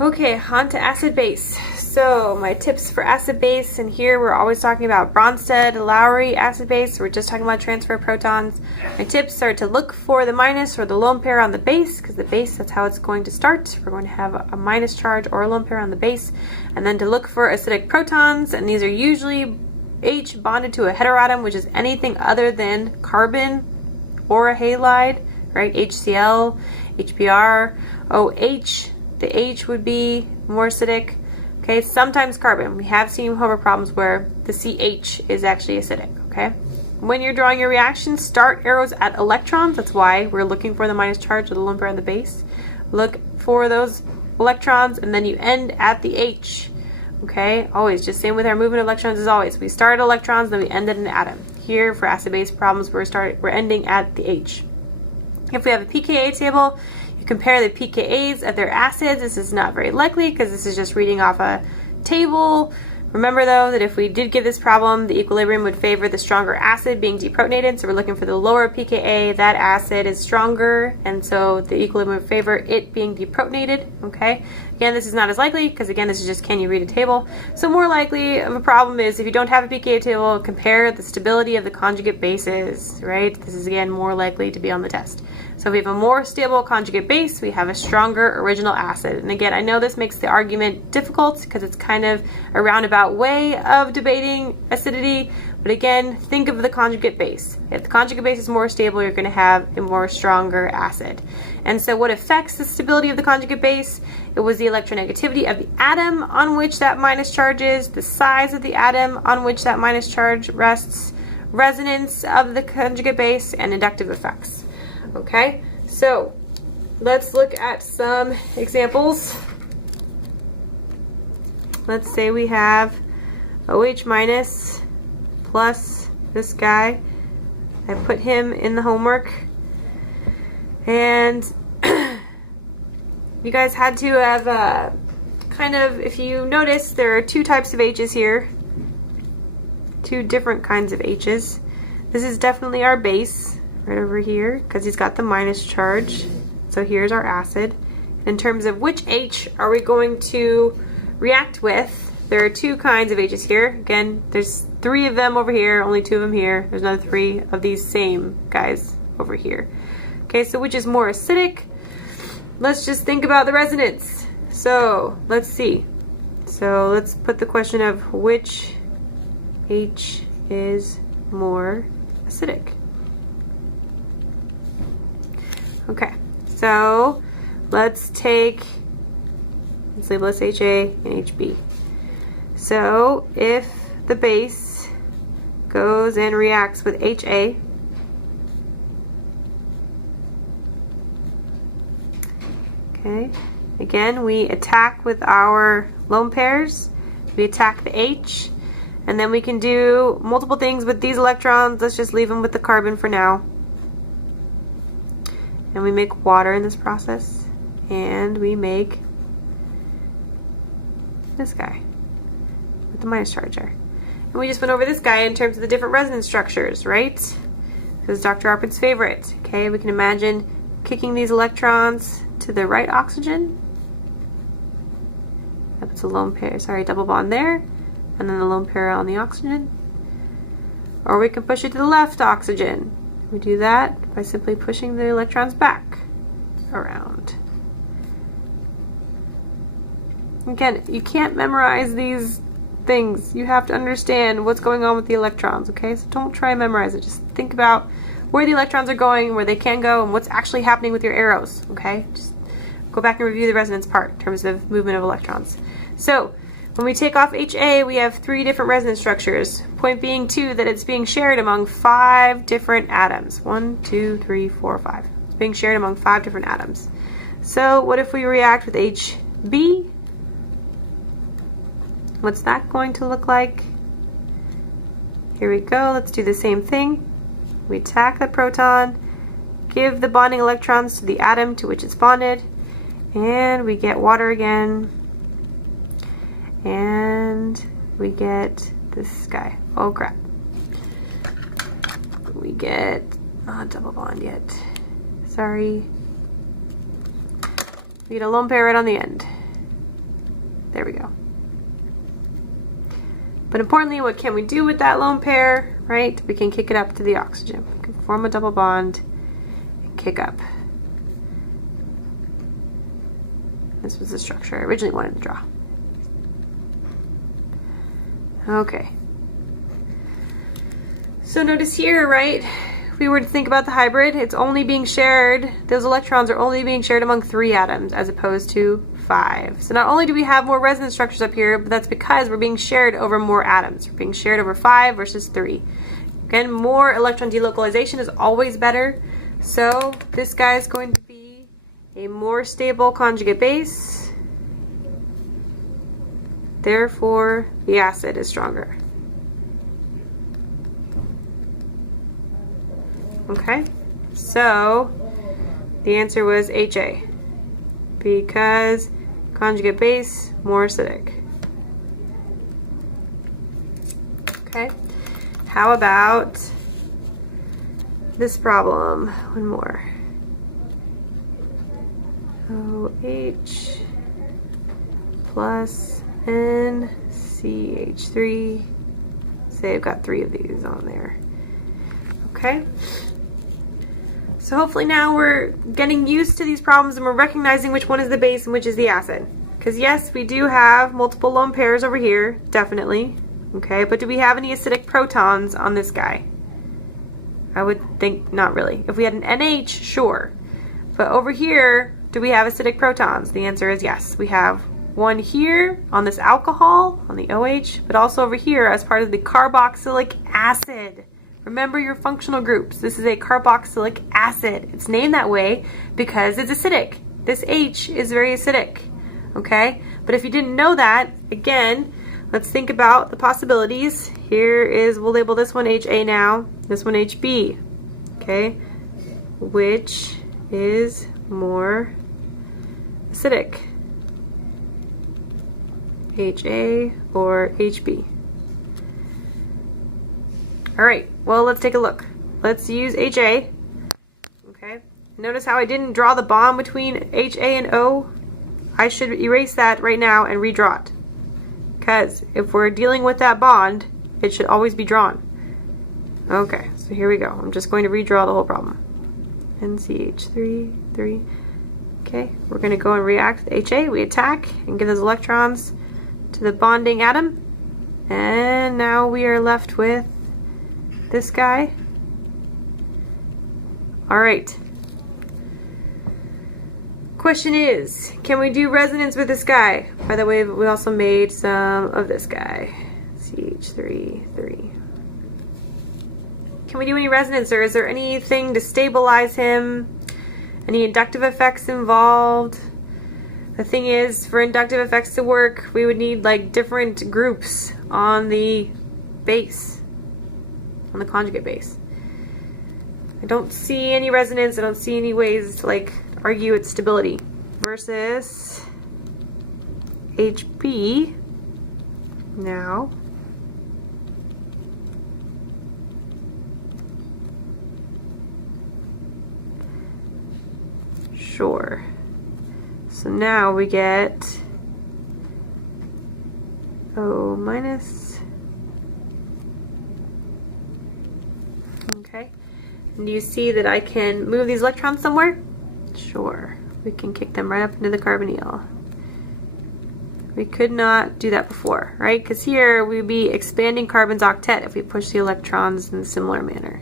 Okay, on to acid-base. So my tips for acid-base, and here we're always talking about Bronsted-Lowry acid-base. We're just talking about transfer protons. My tips are to look for the minus or the lone pair on the base, because the base, that's how it's going to start. We're going to have a minus charge or a lone pair on the base. And then to look for acidic protons, and these are usually H bonded to a heteroatom, which is anything other than carbon or a halide, right? HCl, HBr, OH. The H would be more acidic. Okay, sometimes carbon. We have seen Homer problems where the CH is actually acidic. Okay, when you're drawing your reaction, start arrows at electrons. That's why we're looking for the minus charge or the lone pair on the base. Look for those electrons, and then you end at the H. Okay, always just same with our movement of electrons as always. We start at electrons, then we end at an atom. Here for acid-base problems, we're ending at the H. If we have a pKa table, you compare the pKa's of their acids. This is not very likely because this is just reading off a table. Remember though that if we did give this problem, the equilibrium would favor the stronger acid being deprotonated. So we're looking for the lower pKa. That acid is stronger, and so the equilibrium would favor it being deprotonated. Okay. Again, this is not as likely because again, this is just can you read a table. So more likely of a problem is if you don't have a pKa table, compare the stability of the conjugate bases. Right. This is again more likely to be on the test. So if we have a more stable conjugate base, we have a stronger original acid. And again, I know this makes the argument difficult because it's kind of a roundabout way of debating acidity. But again, think of the conjugate base. If the conjugate base is more stable, you're going to have a more stronger acid. And so what affects the stability of the conjugate base? It was the electronegativity of the atom on which that minus charge is, the size of the atom on which that minus charge rests, resonance of the conjugate base, and inductive effects. Okay, so let's look at some examples. Let's say we have OH minus plus this guy. I put him in the homework, and you guys had to have kind of, if you notice, there are two types of H's here, two different kinds of H's. This is definitely our base right over here because he's got the minus charge. So here's our acid. In terms of which H are we going to react with, there are two kinds of H's here. Again, there's three of them over here, only two of them here. There's another three of these same guys over here. Okay, so which is more acidic? Let's just think about the resonance. So let's see. So let's put the question of which H is more acidic. Okay, so let's label this HA and HB. So if the base goes and reacts with HA, okay, again we attack with our lone pairs, we attack the H, and then we can do multiple things with these electrons. Let's just leave them with the carbon for now. And we make water in this process, and we make this guy with the minus charge there. And we just went over this guy in terms of the different resonance structures, right? This is Dr. Arpin's favorite. Okay, we can imagine kicking these electrons to the right oxygen. That puts a lone pair, double bond there, and then the lone pair on the oxygen. Or we can push it to the left oxygen. We do that by simply pushing the electrons back around. Again, you can't memorize these things. You have to understand what's going on with the electrons, okay? So don't try and memorize it. Just think about where the electrons are going, where they can go, and what's actually happening with your arrows, okay? Just go back and review the resonance part in terms of movement of electrons. So when we take off HA, we have three different resonance structures. Point being, too, that it's being shared among 5 different atoms. 1, 2, 3, 4, 5. It's being shared among 5 different atoms. So what if we react with HB? What's that going to look like? Here we go. Let's do the same thing. We attack the proton, give the bonding electrons to the atom to which it's bonded, and we get water again. And we get this guy. Oh crap. We get not double bond yet. Sorry. We get a lone pair right on the end. There we go. But importantly, what can we do with that lone pair, right? We can kick it up to the oxygen. We can form a double bond and kick up. This was the structure I originally wanted to draw. Okay. So notice here, right? If we were to think about the hybrid, it's only being shared, those electrons are only being shared among 3 atoms as opposed to 5. So not only do we have more resonance structures up here, but that's because we're being shared over more atoms. We're being shared over 5 versus 3. Again, more electron delocalization is always better. So this guy is going to be a more stable conjugate base. Therefore, the acid is stronger. Okay, so the answer was HA, because conjugate base, more acidic. Okay, how about this problem? One more. OH plus NCH3. Say I've got 3 of these on there. Okay. So hopefully now we're getting used to these problems and we're recognizing which one is the base and which is the acid. Because yes, we do have multiple lone pairs over here, definitely. Okay, but do we have any acidic protons on this guy? I would think not really. If we had an NH, sure. But over here, do we have acidic protons? The answer is yes. We have one here on this alcohol, on the OH, but also over here as part of the carboxylic acid. Remember your functional groups. This is a carboxylic acid. It's named that way because it's acidic. This H is very acidic, okay? But if you didn't know that, again, let's think about the possibilities. Here is, we'll label this one HA now, this one HB, okay? Which is more acidic? HA or HB? All right, well, let's take a look. Let's use HA. Okay, notice how I didn't draw the bond between HA and O? I should erase that right now and redraw it. Because if we're dealing with that bond, it should always be drawn. Okay, so here we go. I'm just going to redraw the whole problem. NCH3, 3. Okay, we're going to go and react with HA. We attack and give those electrons to the bonding atom. And now we are left with this guy. All right. Question is, can we do resonance with this guy? By the way, we also made some of this guy. CH3, 3. Can we do any resonance, or is there anything to stabilize him? Any inductive effects involved? The thing is, for inductive effects to work, we would need like different groups on the base. On the conjugate base. I don't see any resonance. I don't see any ways to like argue its stability. Versus HB now. Sure. So now we get O minus. Okay, and do you see that I can move these electrons somewhere? Sure, we can kick them right up into the carbonyl. We could not do that before, right? Because here we'd be expanding carbon's octet if we push the electrons in a similar manner.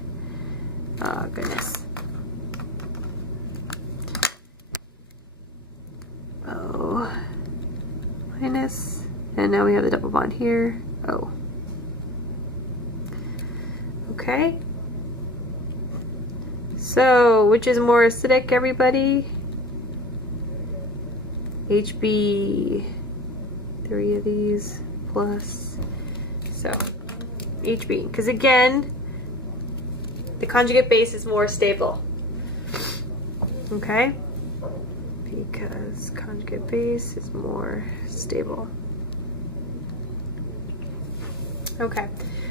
Oh, goodness. O minus, and now we have the double bond here. O. Okay. So, which is more acidic, everybody? HB, 3 of these plus, so HB, because again, the conjugate base is more stable, okay? Because conjugate base is more stable. Okay,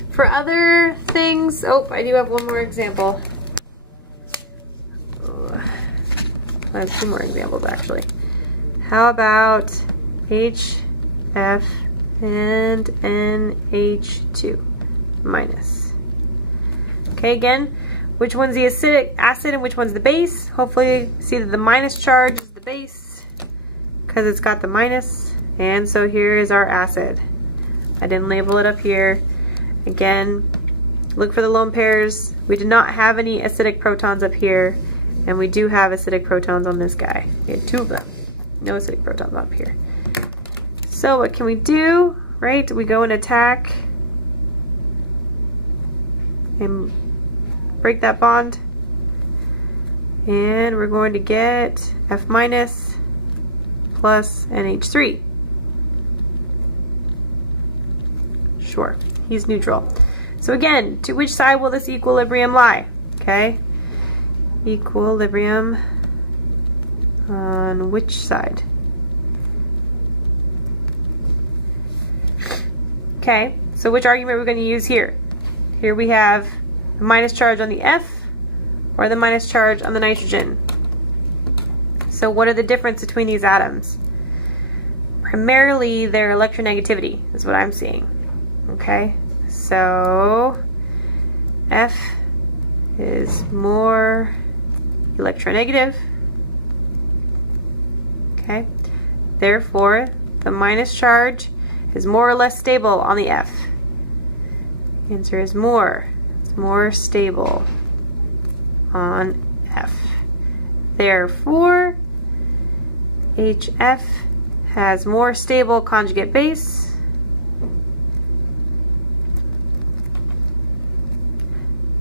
for other things, oh, I do have one more example. I have 2 more examples actually. How about HCl? F and NH2 minus. Okay, again, which one's the acidic acid and which one's the base? Hopefully see that the minus charge is the base because it's got the minus. And so here is our acid. I didn't label it up here. Again, look for the lone pairs. We did not have any acidic protons up here, and we do have acidic protons on this guy. We had 2 of them. No acidic protons up here. So what can we do? Right, we go and attack and break that bond, and we're going to get F minus plus NH3. Sure, he's neutral. So again, to which side will this equilibrium lie? Okay, equilibrium on which side? Okay, so which argument are we going to use here? Here we have a minus charge on the F or the minus charge on the nitrogen. So what are the difference between these atoms? Primarily their electronegativity is what I'm seeing. Okay, so F is more electronegative. Okay, therefore the minus charge is more or less stable on the F. The answer is more. It's more stable on F. Therefore, HF has more stable conjugate base.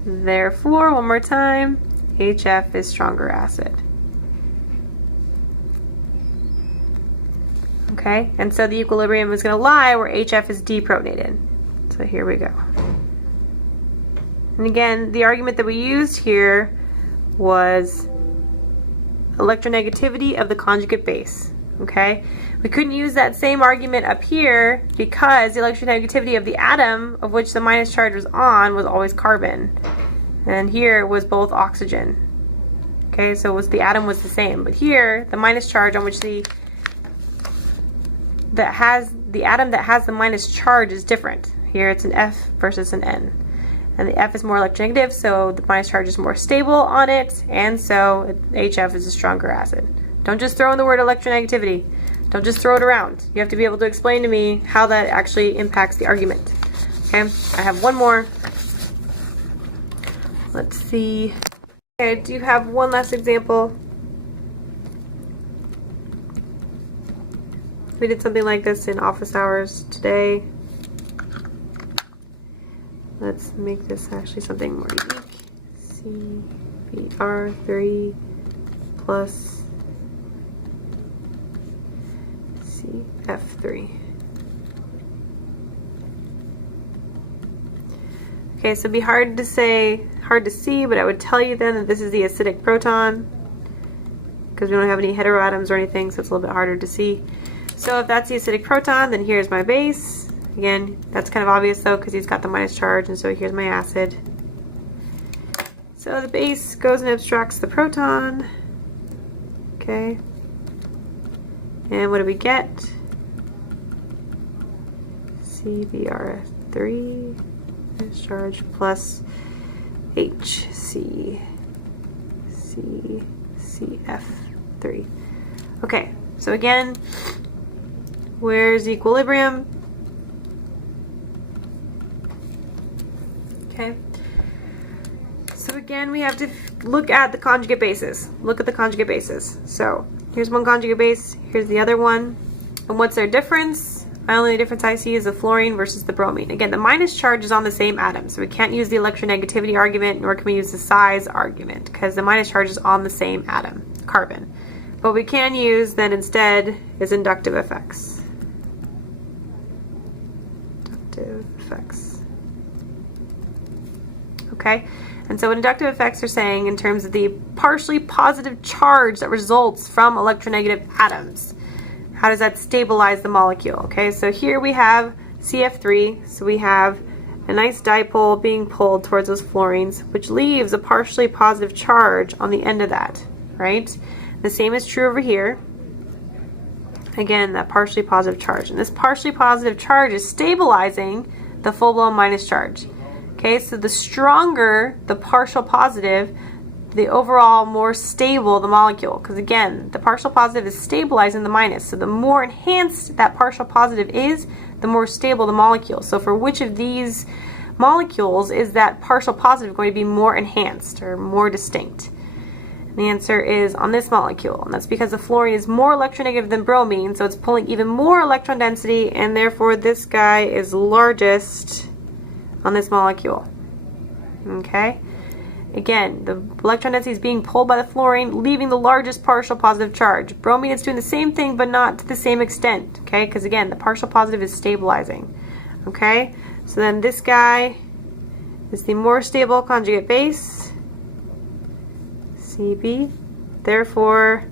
Therefore, one more time, HF is stronger acid. Okay, and so the equilibrium is going to lie where HF is deprotonated. So here we go. And again, the argument that we used here was electronegativity of the conjugate base. Okay, we couldn't use that same argument up here because the electronegativity of the atom of which the minus charge was on was always carbon, and here was both oxygen. Okay, so the atom was the same, but here the minus charge on which the atom that has the minus charge is different. Here it's an F versus an N. And the F is more electronegative, so the minus charge is more stable on it, and so HF is a stronger acid. Don't just throw in the word electronegativity. Don't just throw it around. You have to be able to explain to me how that actually impacts the argument. Okay, I have one more. Let's see. Okay, I do have one last example. We did something like this in office hours today. Let's make this actually something more unique. CBr3 plus CF3. Okay, so it'd be hard to see, but I would tell you then that this is the acidic proton because we don't have any heteroatoms or anything, so it's a little bit harder to see. So if that's the acidic proton, then here's my base. Again, that's kind of obvious though because he's got the minus charge, and so here's my acid. So the base goes and abstracts the proton. Okay. And what do we get? CBr3 minus charge plus HCCF3. Okay, so again, where's equilibrium? Okay. So again, we have to look at the conjugate bases. Look at the conjugate bases. So here's one conjugate base, here's the other one. And what's their difference? The only difference I see is the fluorine versus the bromine. Again, the minus charge is on the same atom, so we can't use the electronegativity argument, nor can we use the size argument, because the minus charge is on the same atom, carbon. What we can use then instead is inductive effects. Inductive effects. Okay, and so what inductive effects are saying in terms of the partially positive charge that results from electronegative atoms. How does that stabilize the molecule? Okay, so here we have CF3, so we have a nice dipole being pulled towards those fluorines, which leaves a partially positive charge on the end of that, right? The same is true over here. again, that partially positive charge. And this partially positive charge is stabilizing the full-blown minus charge. Okay, so the stronger the partial positive, the overall more stable the molecule. Because again, the partial positive is stabilizing the minus. So the more enhanced that partial positive is, the more stable the molecule. So for which of these molecules is that partial positive going to be more enhanced or more distinct? And the answer is on this molecule, and that's because the fluorine is more electronegative than bromine, so it's pulling even more electron density, and therefore this guy is largest on this molecule. Okay? Again, the electron density is being pulled by the fluorine, leaving the largest partial positive charge. Bromine is doing the same thing, but not to the same extent. Okay? Because again, the partial positive is stabilizing. Okay? So then this guy is the more stable conjugate base, CB, therefore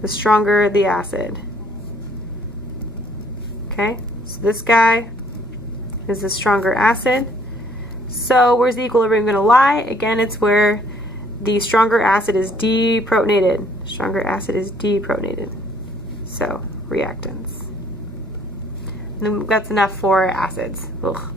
the stronger the acid. Okay, so this guy is the stronger acid. So where's the equilibrium going to lie? Again, it's where the stronger acid is deprotonated. Stronger acid is deprotonated. So reactants. And that's enough for acids. Ugh.